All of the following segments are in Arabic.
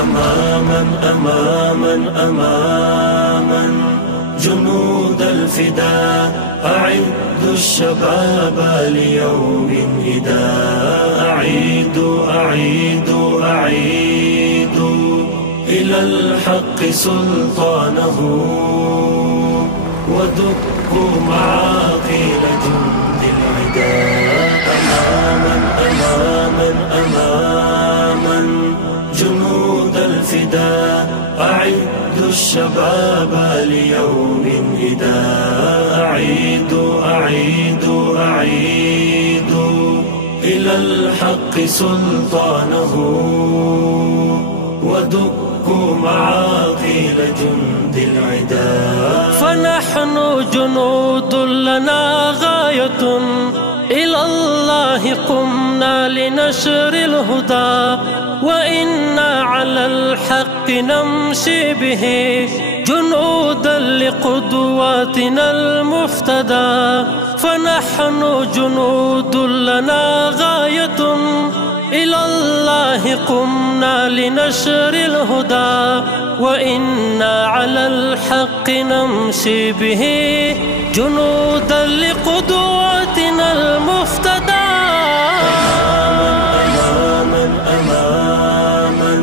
أماما أماما أماما جنود الفداء أعدوا الشباب ليوم إذا أعيدوا أعيدوا أعيدوا إلى الحق سلطانه ودكوا معاقل جند العداء أماما أماما أماما جنود الفداء أعدوا الشباب ليوم إذا أعيدوا أعيدوا أعيدوا إلى الحق سلطانه ودكوا معاقل جند العداء. فنحن جنود لنا غاية إلى الله قمنا لنشر الهدى وإنا على الحق نمشي به جنودا لقدواتنا المفتدى. فنحن جنود لنا غاية إلى الله قمنا لنشر الهدى وإنا على الحق نمشي به جنودا لقدواتنا المفتدى. أماما أماما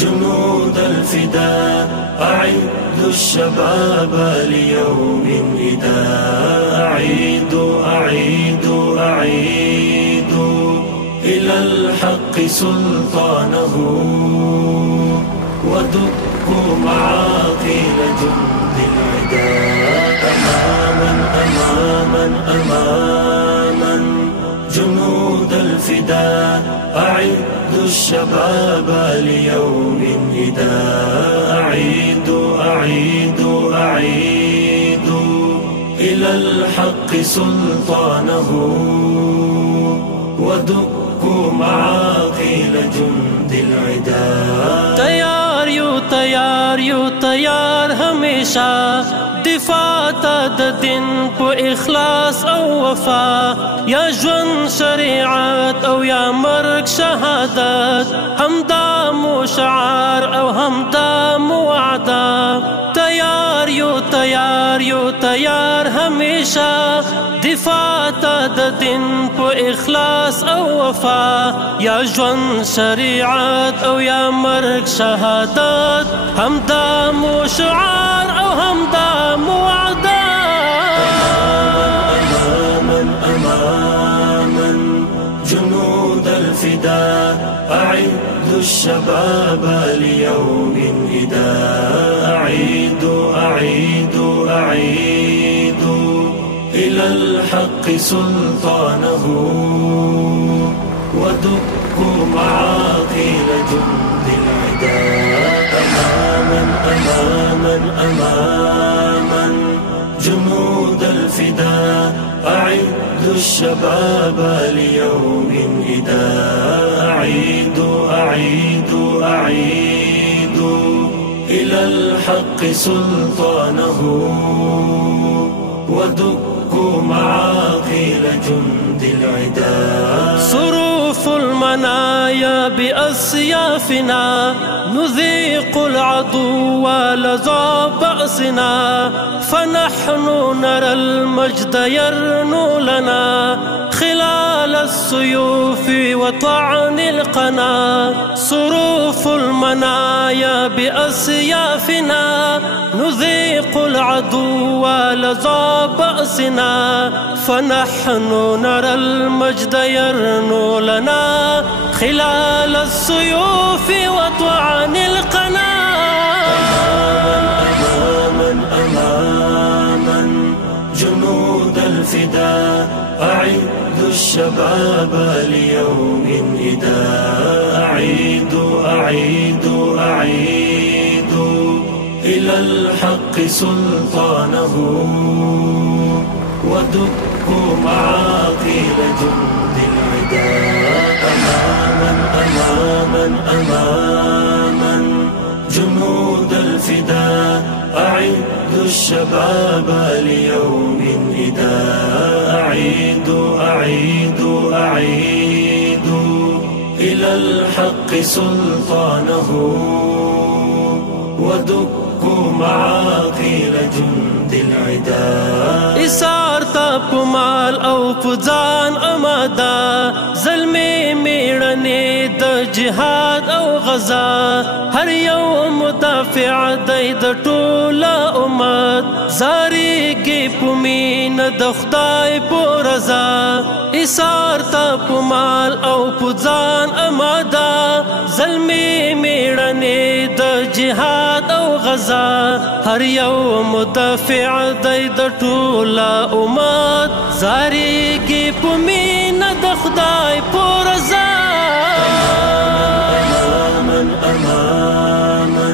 جنود الفداء أعدوا الشباب ليوم إذا أعيدوا أعيدوا أعيدوا إلى الحق سلطانه ودكوا معاقل جند العداء. أماما أماما أماما جنود الفداء أعدوا الشباب ليوم إذا أعيدوا أعيدوا أعيدوا إلى الحق سلطانه ودكوا معاقل جند العداء. تیار یو تیار ہمیشہ دفاع تا د دین په اخلاص او وفا یا ژوند شریعت او یا مرګ شهادت همدا مو شعار او همدا مو وعده. تیار یو تیار همیشه دفاع تا د دین په اخلاص او وفا یا ژوند شریعت او یا مرګ شهادت همدا مو شعار او همدا مو وعده. أماما أماما جنود الفداء أعدوا الشباب ليوم إذا أعيدوا أعيدوا أعيدوا إلى الحق سلطانه ودكوا معاقل جند العداء. أماما أماما أماما جنود الفداء أعدوا الشباب ليوم إذا أعيدوا أعيدوا أعيدوا إلى الحق سلطانه ودكوا معاقل جند العداء. صروف المنايا بأسيافنا نذيق العدو لظى بأسنا فنحن نرى المجد يرنو لنا خلال السيوف وطعن القنا. صروف المنايا بأسيافنا نذيق العدو لظى بأسنا فنحن نرى المجد يرنو لنا خلال السيوف وطعن القنا. أماما أماما جنود الفداء أعدوا الشباب ليوم إذا أعيدوا أعيدوا أعيدوا إلى الحق سلطانه ودكوا معاقل جند العداء. أماما أماما أماما جنود الفداء أعدوا الشباب ليوم إذا أعيدوا أعيدوا أعيدوا إلى الحق سلطانه ودكوا معاقل جند العدا. إسار تاب مال أو فزان أمادا ظلمي ميرني د جهاد أو غزا هر يوم مدافع دی د ټول امت زاري کی پمین د خدای په رضا. إسار تاب مال أو فزان أمادا ظلمي ميرني د جهاد أو غزا هر يوم مدافع دی د ټول امت زاري کی پمین د خدای په رضا. أماما أماما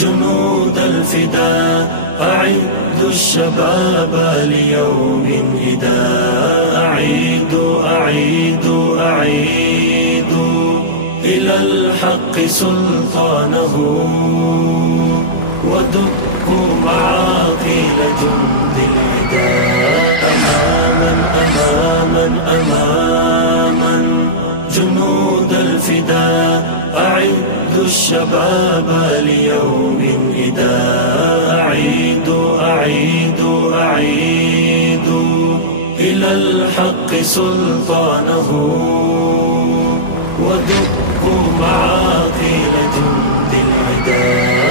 جنود الفداء أعدوا الشباب ليوم إداء. أعيدوا أعيدوا أعيدوا إلى الحق سلطانه ودكوا معاقل جند العدا. أماما أماما أماما جنود الفداء أعدوا الشباب ليوم إداء. أعيدوا أعيدوا أعيدوا إلى الحق سلطانه ودكوا معاقل جند العدا.